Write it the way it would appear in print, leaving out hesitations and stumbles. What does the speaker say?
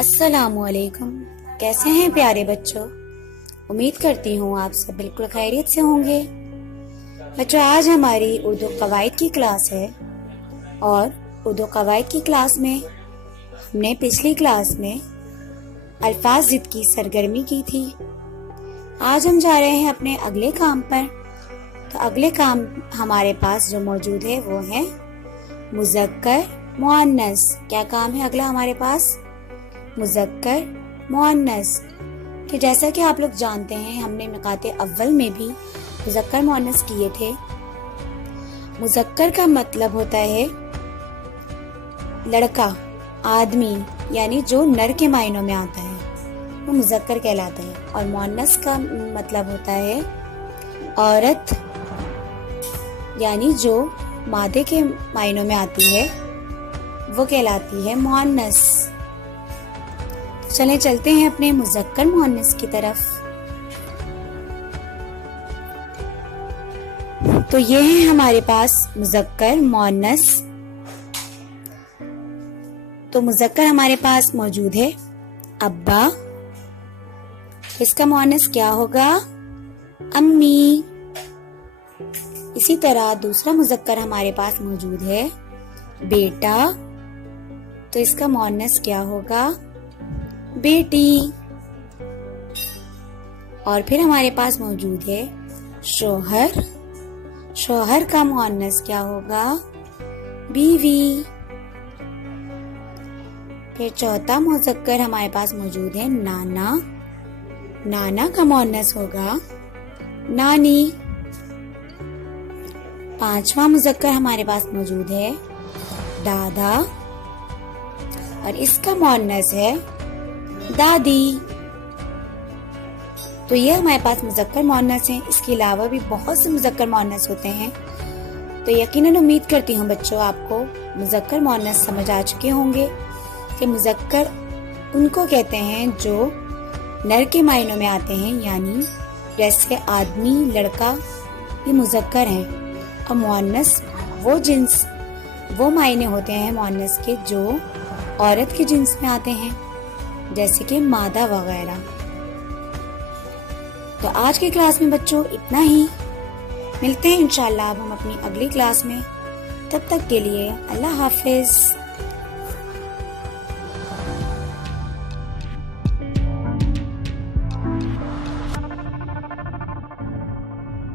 अस्सलामुअलैकुम। कैसे हैं प्यारे बच्चों? उम्मीद करती हूँ आप सब बिल्कुल खैरियत से होंगे। बच्चों, आज हमारी उर्दू कवायद की क्लास है और उर्दू कवायद की क्लास में हमने पिछली क्लास में अल्फाज ज़िद की सरगर्मी की थी। आज हम जा रहे हैं अपने अगले काम पर। तो अगले काम हमारे पास जो मौजूद है वो है मुज़क्कर मुअन्नस। क्या काम है अगला हमारे पास? मुज़क्कर मुअन्नस। तो जैसा कि आप लोग जानते हैं, हमने निकाते अव्वल में भी मुज़क्कर मुअन्नस किए थे। मुज़क्कर का मतलब होता है लड़का, आदमी, यानी जो नर के मायनों में आता है वो मुज़क्कर कहलाता है। और मुअन्नस का मतलब होता है औरत, यानी जो मादे के मायनों में आती है वो कहलाती है मुअन्नस। चलें चलते हैं अपने मुज़क्कर मुअन्नस की तरफ। तो ये है हमारे पास मुज़क्कर मुअन्नस। तो मुज़क्कर हमारे पास मौजूद है अब्बा। इसका मुअन्नस क्या होगा? अम्मी। इसी तरह दूसरा मुज़क्कर हमारे पास मौजूद है बेटा। तो इसका मुअन्नस क्या होगा? बेटी। और फिर हमारे पास मौजूद है शोहर। शोहर का मुअन्नस क्या होगा? बीवी। फिर चौथा मुज़क्कर हमारे पास मौजूद है नाना। नाना का मुअन्नस होगा नानी। पांचवा मुज़क्कर हमारे पास मौजूद है दादा और इसका मुअन्नस है दादी। तो ये हमारे पास मुज़क्कर मुअन्नस हैं। इसके अलावा भी बहुत से मुज़क्कर मुअन्नस होते हैं। तो यकीनन उम्मीद करती हूँ बच्चों आपको मुज़क्कर मुअन्नस समझ आ चुके होंगे कि मुज़क्कर उनको कहते हैं जो नर के मायनों में आते हैं, यानी जैसे आदमी, लड़का, ये मुज़क्कर हैं। और मुअन्नस वो जिन्स, वो मायने होते हैं मुअन्नस के जो औरत के जिन्स में आते हैं, जैसे कि मादा वगैरह। तो आज की क्लास में बच्चों इतना ही। मिलते हैं इंशाल्लाह अब हम अपनी अगली क्लास में। तब तक के लिए अल्लाह हाफिज।